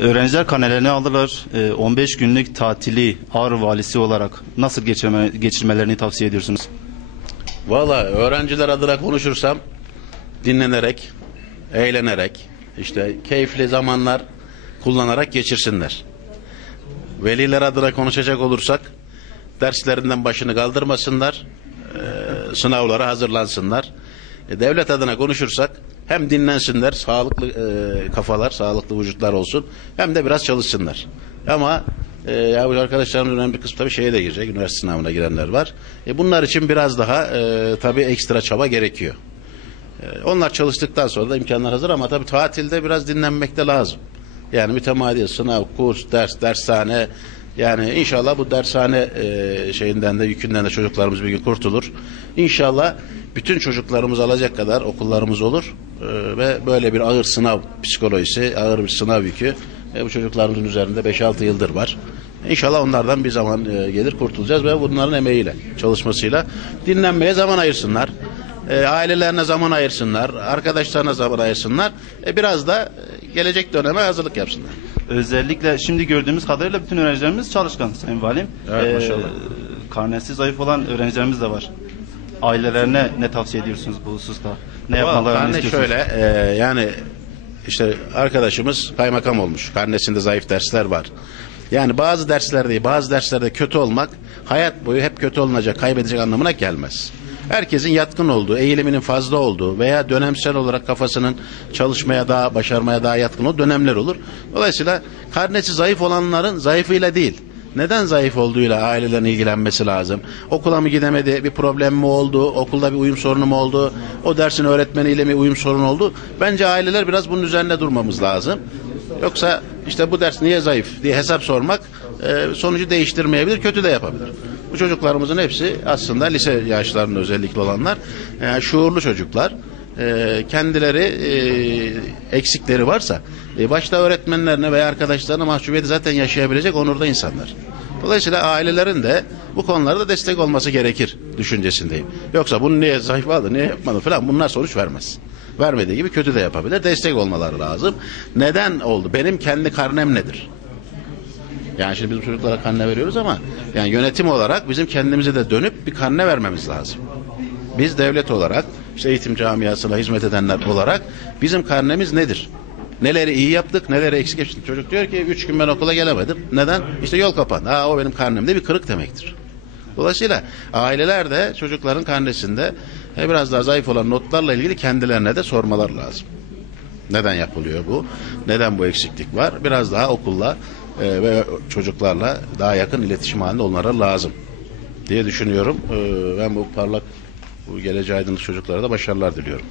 Öğrenciler karnelerini aldılar. 15 günlük tatili Ağrı valisi olarak nasıl geçirmelerini tavsiye ediyorsunuz? Valla öğrenciler adına konuşursam dinlenerek, eğlenerek, işte keyifli zamanlar kullanarak geçirsinler. Veliler adına konuşacak olursak derslerinden başını kaldırmasınlar, sınavlara hazırlansınlar. Devlet adına konuşursak hem dinlensinler, sağlıklı kafalar, sağlıklı vücutlar olsun, hem de biraz çalışsınlar. Ama ya bu arkadaşlarımın önemli bir kısmı tabii şeye de girecek, üniversite sınavına girenler var. Bunlar için biraz daha tabii ekstra çaba gerekiyor. Onlar çalıştıktan sonra da imkanlar hazır, ama tabii tatilde biraz dinlenmek de lazım. Yani mütemadi sınav, kurs, dershane, yani inşallah bu dershane şeyinden de, yükünden de çocuklarımız bir gün kurtulur. İnşallah bütün çocuklarımız alacak kadar okullarımız olur ve böyle bir ağır sınav psikolojisi, ağır bir sınav yükü bu çocuklarımızın üzerinde 5-6 yıldır var. İnşallah onlardan bir zaman gelir, kurtulacağız ve bunların emeğiyle, çalışmasıyla dinlenmeye zaman ayırsınlar. Ailelerine zaman ayırsınlar, arkadaşlarına zaman ayırsınlar. Biraz da gelecek döneme hazırlık yapsınlar. Özellikle şimdi gördüğümüz kadarıyla bütün öğrencilerimiz çalışkan Sayın Valim. Evet, maşallah. Karnesi zayıf olan öğrencilerimiz de var. Ailelerine ne tavsiye ediyorsunuz bu hususta? Ne yapmalarını istiyorsunuz? Şöyle, yani işte arkadaşımız kaymakam olmuş. Karnesinde zayıf dersler var. Yani bazı derslerde, bazı derslerde kötü olmak hayat boyu hep kötü olunacak, kaybedecek anlamına gelmez. Herkesin yatkın olduğu, eğiliminin fazla olduğu veya dönemsel olarak kafasının çalışmaya daha, başarmaya daha yatkın olduğu dönemler olur. Dolayısıyla karnesi zayıf olanların zayıfıyla değil, neden zayıf olduğuyla ailelerin ilgilenmesi lazım. Okula mı gidemedi, bir problem mi oldu, okulda bir uyum sorunu mu oldu, o dersin öğretmeniyle mi uyum sorunu oldu? Bence aileler biraz bunun üzerinde durmamız lazım. Yoksa işte bu ders niye zayıf diye hesap sormak sonucu değiştirmeyebilir, kötü de yapabilir. Bu çocuklarımızın hepsi aslında lise yaşlarında özellikle olanlar, şuurlu çocuklar. Kendileri eksikleri varsa başta öğretmenlerine veya arkadaşlarına mahcubiyeti zaten yaşayabilecek onurda insanlar. Dolayısıyla ailelerin de bu konularda destek olması gerekir düşüncesindeyim. Yoksa bunu niye zayıf aldı, niye yapmadı falan, bunlar sonuç vermez. Vermediği gibi kötü de yapabilir. Destek olmaları lazım. Neden oldu? Benim kendi karnem nedir? Yani şimdi bizim çocuklara karne veriyoruz ama yani yönetim olarak bizim kendimize de dönüp bir karne vermemiz lazım. Biz devlet olarak, işte eğitim camiasına hizmet edenler olarak bizim karnemiz nedir? Neleri iyi yaptık, neleri eksik yaptık? Çocuk diyor ki 3 gün ben okula gelemedim. Neden? İşte yol kapandı. O benim karnemde bir kırık demektir. Dolayısıyla aileler de çocukların karnesinde biraz daha zayıf olan notlarla ilgili kendilerine de sormalar lazım. Neden yapılıyor bu? Neden bu eksiklik var? Biraz daha okulla ve çocuklarla daha yakın iletişim halinde onlara lazım diye düşünüyorum. Ben bu parlak, bu geleceği aydınlık çocuklara da başarılar diliyorum.